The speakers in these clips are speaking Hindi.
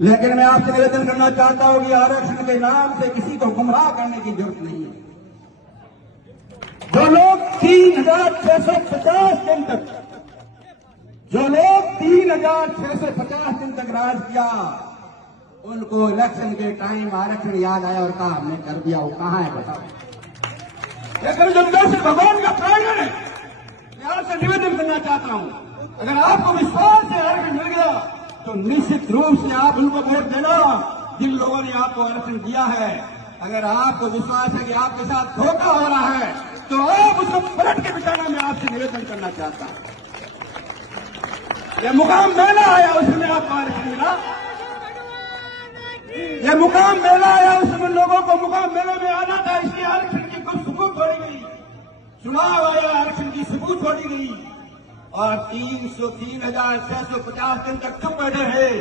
लेकिन मैं आपसे निवेदन करना चाहता हूं कि आरक्षण के नाम से किसी को गुमराह करने की जरूरत नहीं है। जो लोग 3,650 दिन तक जो लोग 3,650 दिन तक राज किया, उनको इलेक्शन के टाइम आरक्षण याद आया और कहा हमने कर दिया। वो कहां है बताओ? लेकिन जनता से भगवान का प्राण है। मैं आपसे निवेदन करना चाहता हूं, अगर आपको विश्वास से आरक्षण मिल गया तो निश्चित रूप से आप उनको वोट देना जिन लोगों ने आपको आरक्षण दिया है। अगर आपको विश्वास है कि आपके साथ धोखा हो रहा है तो आप उसको पलट के बिठाना मैं आपसे निवेदन करना चाहता हूं। यह मुकाम मेला आया, उसमें आपको आरक्षण मिला। यह मुकाम मेला आया, उसमें लोगों को मुकाम मेले में आना था, इसलिए आरक्षण की कुछ सबूत छोड़ी गई। चुनाव आया, आरक्षण की सबूत छोड़ी गई और 3,650 दिन तक चुप बैठे हैं।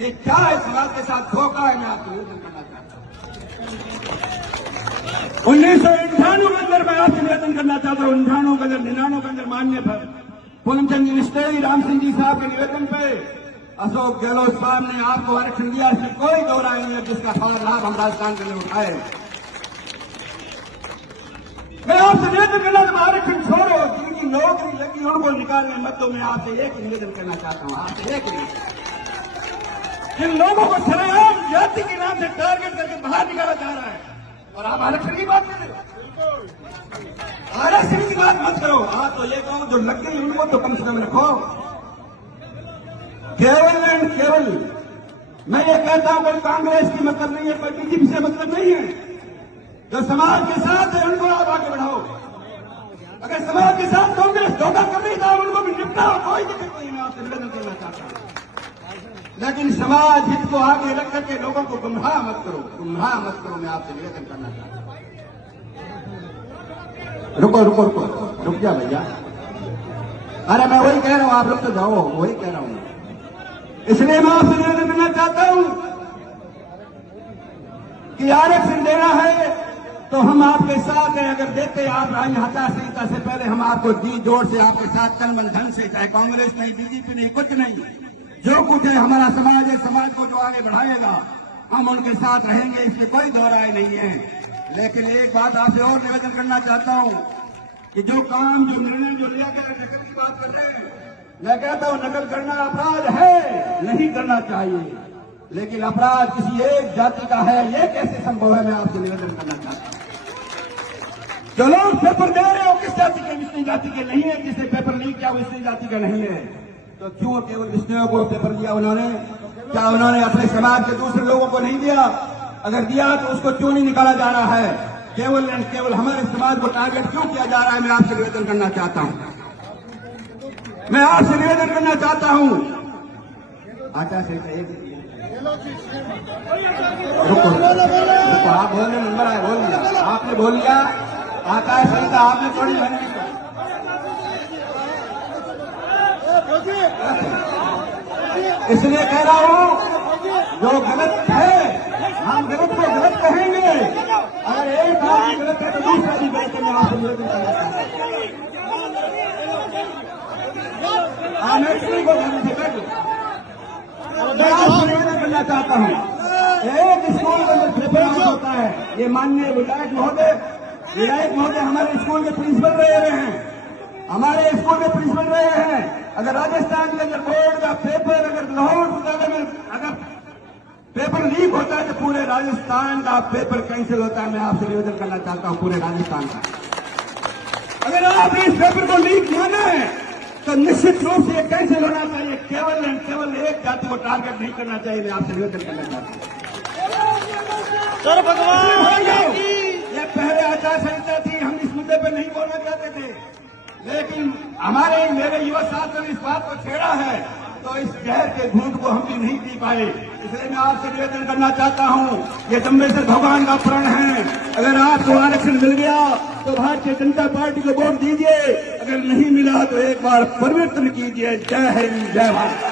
ये क्या इस बात के साथ धोखा है? मैं आपको निवेदन करना चाहता हूं। 1998 के अंदर मैं आपसे निवेदन करना चाहता हूं, 98 के अंदर 99 के अंदर मानने पर पूनमचंद मिनिस्ट्री राम सिंह जी साहब के निवेदन पे अशोक गहलोत साहब ने आपको आरक्षण दिया। इसमें कोई दो राय नहीं है, जिसका लाभ हम राजस्थान के लिए उठाए। मैं आपसे निवेदन करना चाहता हूं, आरक्षण छोड़ो, जिनकी नौकरी लगी उनको निकालने मत दो। मैं आपसे एक निवेदन करना चाहता हूं, आपसे एक निवेदन। जिन लोगों को सरेआम जाति के नाम से टारगेट करके बाहर निकाला जा रहा है और आप आरक्षण की बात कर रहे हो। आरक्षण की बात मत करो। आप तो ये कहो जो लग गई उनको तो कम से कम रखो। केवल एंड केवल मैं ये कहता हूं, कोई कांग्रेस की मतलब नहीं है, कोई बीजेपी से मतलब नहीं है। जो समाज के साथ है उनको आप आगे बढ़ाओ। अगर समाज के साथ कांग्रेस धोखा कर रही था उनको भी निपटाओ, कोई दिक्कत नहीं। मैं आपसे निवेदन करना चाहता हूं, लेकिन समाज हित को आगे रख करके लोगों को गुमराह मत करो, गुमराह मत करो। मैं आपसे निवेदन करना चाहता हूं। रुको रुको रुको, रुक जा भैया। अरे मैं वही कह रहा हूं, आप लोग तो जाओ, वही कह रहा हूं। इसलिए मैं आपसे निवेदन करना चाहता हूं कि आरक्षण देना है तो हम आपके साथ हैं। अगर देते आप आचार संहिता से पहले हम आपको जी जोर से आपके साथ तन मन धन से, चाहे कांग्रेस नहीं, बीजेपी नहीं, कुछ नहीं, जो कुछ है हमारा समाज है, समाज को जो आगे बढ़ाएगा हम उनके साथ रहेंगे, इसमें कोई दो राय नहीं है। लेकिन एक बात आपसे और निवेदन करना चाहता हूं कि जो काम, जो निर्णय जो लिया गया, नकल की बात कर रहे हैं, मैं कहता हूं नकल करना अपराध है, नहीं करना चाहिए। लेकिन अपराध किसी एक जाति का है, ये कैसे संभव है? मैं आपसे निवेदन करना चाहता हूं। जो लोग पेपर दे रहे हो किस जाति के? विष्णु जाति के नहीं है। जिसने पेपर लीक किया वो विष्णु जाति का नहीं है। तो क्यों केवल विष्णुओं को पेपर दिया उन्होंने? क्या उन्होंने अपने समाज के दूसरे लोगों को नहीं दिया? अगर दिया तो उसको क्यों नहीं निकाला जा रहा है? केवल एंड केवल हमारे समाज को टारगेट क्यों किया जा रहा है? मैं आपसे निवेदन करना चाहता हूं, मैं आपसे निवेदन करना चाहता हूं। आचार संहिता आप बोलने नंबर आए, बोल लिया आपने, बोल लिया। आचार संहिता आपने थोड़ी बनी। इसलिए कह रहा हूं, जो गलत है हम गलत को गलत कहेंगे। अगर एक बात गलत है तो दूसरा भी गलत है। मैं आपको निवेदन करना चाहता हूं, निवेदन करना चाहता हूं। एक स्कूल के अंदर पेपर होता है, ये माननीय विधायक महोदय हमारे स्कूल के प्रिंसिपल रहे हैं, हमारे स्कूल के प्रिंसिपल रहे हैं। अगर राजस्थान के अंदर बोर्ड का पेपर, अगर लाहौर में अगर पेपर लीक होता है तो पूरे राजस्थान का पेपर कैंसिल होता है। मैं आपसे निवेदन करना चाहता हूं, पूरे राजस्थान का। अगर आप इस पेपर को लीक माना है तो निश्चित रूप से ये कैंसिल होना चाहिए। केवल एंड केवल एक जाति को टारगेट नहीं करना चाहिए। मैं आपसे निवेदन करना चाहता हूं। सर भगवान, ये पहले आचार संहिता थी, हम इस मुद्दे पर नहीं बोलना चाहते थे, लेकिन मेरे युवा साथियों ने इस बात को छेड़ा है तो इस जहर के घूंट को हम भी नहीं पी पाए। इसलिए मैं आपसे निवेदन करना चाहता हूं, ये जम्बेश्वर भगवान का प्रण है। अगर आपको आरक्षण मिल गया तो भारतीय जनता पार्टी को वोट दीजिए, अगर नहीं मिला तो एक बार परिवर्तन कीजिए। जय हिंद, जय भारत।